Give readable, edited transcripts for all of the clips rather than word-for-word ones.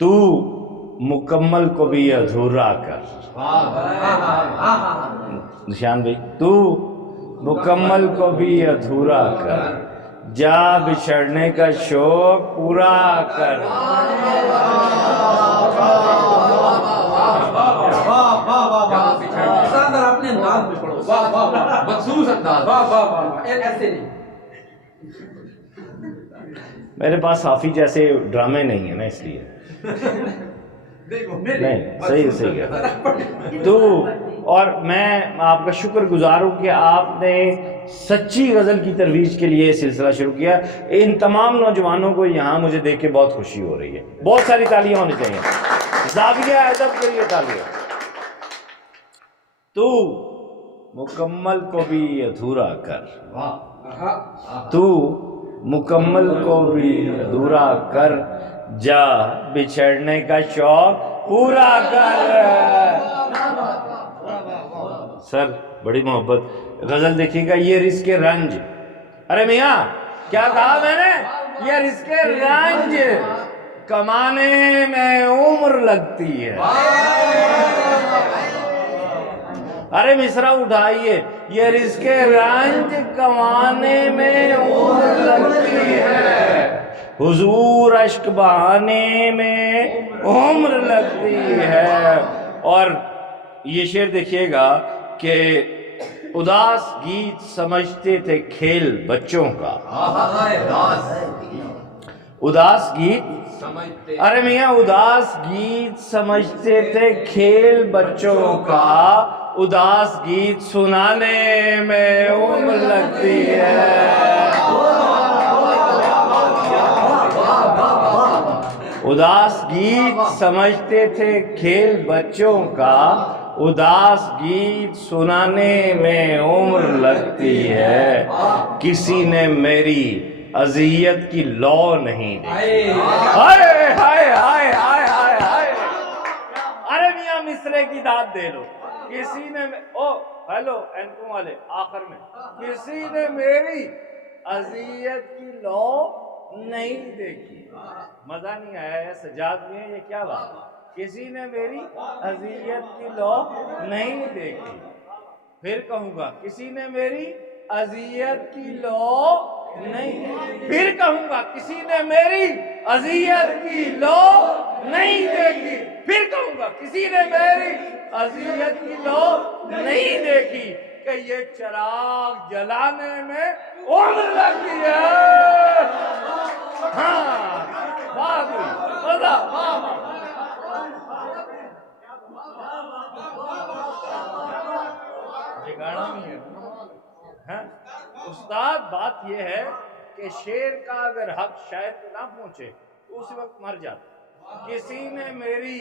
तू मुकम्मल को भी अधूरा कर। निशान भाई, तू मुकम्मल को भी अधूरा कर, जा बिछड़ने का शौक पूरा कर। अपने अंदाज में पढ़ो, वाह वाह वाह, मखसूस अंदाज, वाह वाह वाह, ऐसे नहीं। मेरे पास हाफी जैसे ड्रामे नहीं है ना, इसलिए नहीं, सही सही है तू। और मैं आपका शुक्रगुजार हूँ कि आपने सच्ची गज़ल की तरवीज के लिए सिलसिला शुरू किया। इन तमाम नौजवानों को यहाँ मुझे देख के बहुत खुशी हो रही है। बहुत सारी तालियां होनी चाहिए, ज़ाविया अदब के लिए तालियां। तू मुकम्मल को भी अधूरा कर, तू मुकम्मल को भी अधूरा कर, जा बिछड़ने का शौक पूरा कर। सर बड़ी मोहब्बत गजल देखिएगा, ये रिस्के रंज। अरे मियाँ क्या कहा मैंने, ये रिस्के रंज कमाने में उम्र लगती है। अरे मिसरा उठाइए, ये रिस्के रंज कमाने में उम्र लगती है, हुजूर अश्क बहाने में उम्र लगती है। और ये शेर देखिएगा कि उदास गीत समझते थे खेल बच्चों का, उदास गीत समझते, अरे मियाँ उदास गीत समझते थे खेल बच्चों का, उदास गीत सुनाने में उम्र लगती है। उदास गीत समझते थे खेल बच्चों का, उदास गीत सुनाने में उम्र लगती है, किसी ने मेरी अजियत की लौ नहीं दी। हाय हाय हाय हाय हाय हाय, अरे मियाँ मिसरे की दाद दे लो। किसी ने ओ हेलो एनको वाले आखिर में, किसी ने मेरी अजियत की लौ नहीं देखी। मजा नहीं आया है सजाद में, ये क्या बात, किसी ने मेरी अजियत की लौ नहीं देखी। फिर कहूंगा किसी ने मेरी अजियत की लौ नहीं, फिर कहूंगा किसी ने मेरी अजियत की लौ नहीं देखी, फिर कहूंगा किसी ने मेरी अजियत की लौ नहीं देखी, कि ये चिराग जलाने में उम्र लगती है। हाँ वाह मजा, वाह ये गाना भी है। उस्ताद बात यह है कि शेर का अगर हक शायर को ना पहुंचे तो उस वक्त मर जाता। किसी ने मेरी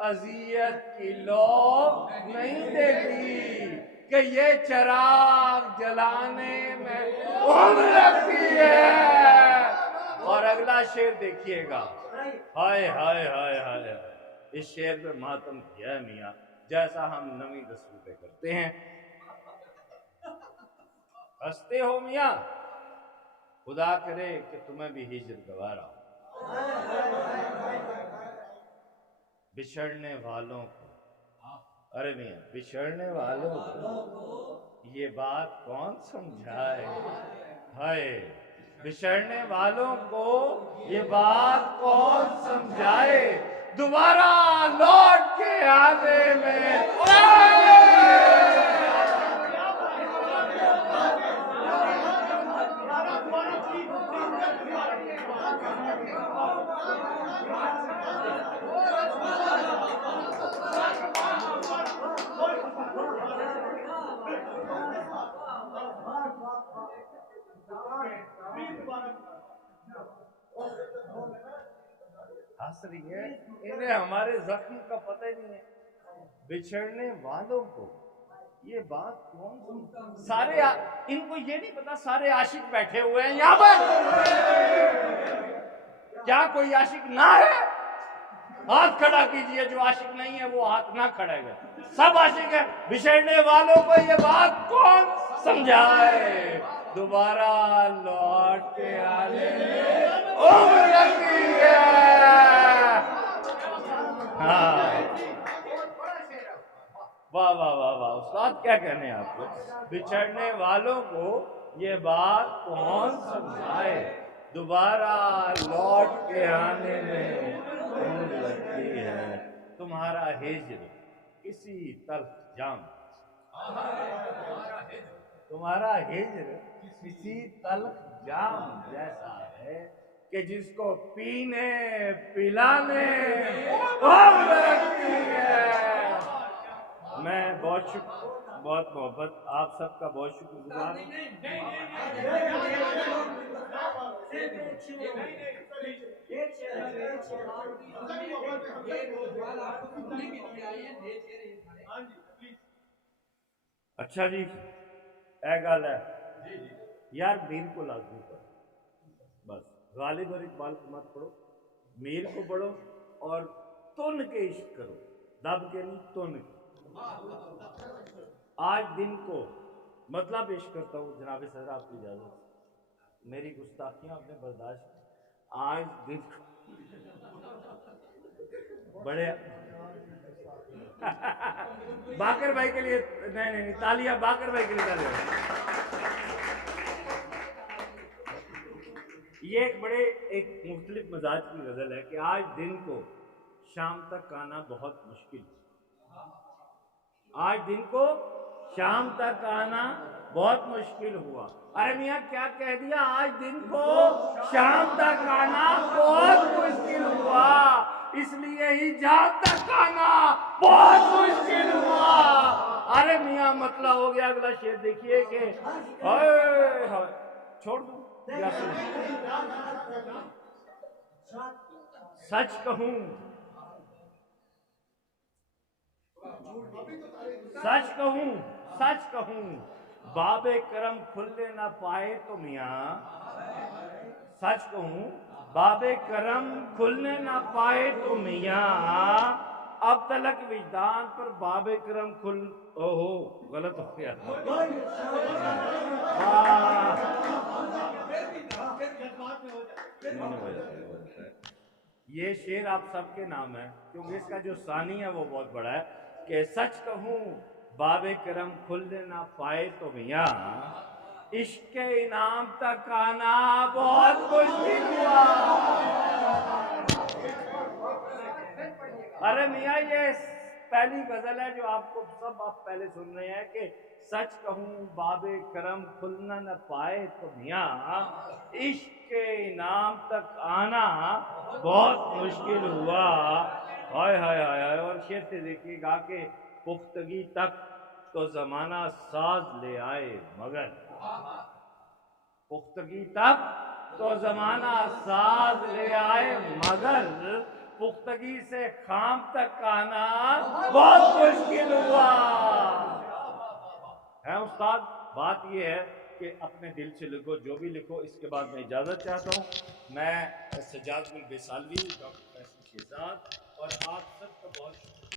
अजियत की लौ नहीं देखी, कि ये चिराग जलाने में उम्र लगती है। और अगला शेर देखिएगा, हाय हाय हाय हाय, इस शेर पे मातम किया है मियाँ, जैसा हम नवी 10 रुपए करते हैं। हंसते हो मियाँ, खुदा करे कि तुम्हें भी हिजर गवारा। बिछड़ने वालों को, अरे मियाँ बिछड़ने वालों को ये बात कौन समझाए, हाय बिछड़ने वालों को ये बात कौन समझाए, दोबारा लौट के आने में। हंस रही है, इन्हें हमारे जख्म का पता ही नहीं है। बिछड़ने वालों को ये बात कौन, सारे इनको ये नहीं पता सारे आशिक बैठे हुए हैं यहाँ पर। क्या कोई आशिक ना है? हाथ खड़ा कीजिए, जो आशिक नहीं है वो हाथ ना खड़ेगा। सब आशिक है। बिछड़ने वालों को ये बात कौन समझाए, दोबारा लौट के आने में उम्र लगती है। उस्ताद क्या कहने हैं आपको, बिछड़ने वालों को ये बात कौन समझाए, दोबारा लौट के आने में उम्र लगती है, तुम्हारा हिज्र किसी तल्ख जाम, तुम्हारा हिज्र किसी तल्ख जाम जैसा है कि जिसको पीने पिलाने उम्र लगती है। मैं बहुत मोहब्बत आप सबका बहुत शुक्रगुजार अच्छा जी ए गल है यार, मीर को लाजमी पढ़ो, बस गालिब और इकबाल को मत पढ़ो, मीर को पढ़ो और तुन के इश्क करो, दब के नहीं, तुन के। आज दिन को मतलब पेश करता हूँ जनाब सदर, आपकी इजाजत, मेरी गुस्ताखियां आपने बर्दाश्त की। आज दिन को बड़े बाकर भाई के लिए नहीं, तालियां बाकर भाई के लिए तालियां। ये एक मुख्तलिफ मजाज की गजल है कि आज दिन को शाम तक आना बहुत मुश्किल, आज दिन को शाम तक आना बहुत मुश्किल हुआ। अरे मियाँ क्या कह दिया, आज दिन को शाम तक आना बहुत मुश्किल हुआ, इसलिए ही जाग तक आना बहुत मुश्किल हुआ। अरे मियाँ मतला हो गया। अगला शेर देखिए कि छोड़ दो, सच कहूं सच कहूं बाबे करम खुलने ना पाए तो मियाँ, सच कहूं बाबे करम खुलने ना पाए तो मियाँ, अब तलक विजदान पर बाबे करम खुल, ओहो गलत हो गया। ये शेर आप सबके नाम है क्योंकि इसका जो सानी है वो बहुत बड़ा है कि सच कहूं बाबे करम खुलने ना पाए तो मियाँ, इश्क के इनाम तक आना बहुत मुश्किल हुआ। अरे मियाँ ये पहली गजल है जो आपको सब आप पहले सुन रहे हैं कि सच कहूं बाबे करम खुलना न पाए तो मियाँ, इश्क के इनाम तक आना बहुत मुश्किल हुआ। हाय हाय हाय हाय। और शेर से देखिएगा कि पुख्तगी तक तो जमाना साज ले आए मगर, पुख्तगी तक तो जमाना साज ले आए मगर, पुख्तगी से खाम तक आना बहुत मुश्किल हुआ है। उस्ताद बात यह है कि अपने दिल से लिखो, जो भी लिखो। इसके बाद मैं इजाजत चाहता हूँ। मैं सज्जाद बिन बेसालवी, डॉक्टर फैसल शेहजाद और आप सबका बहुत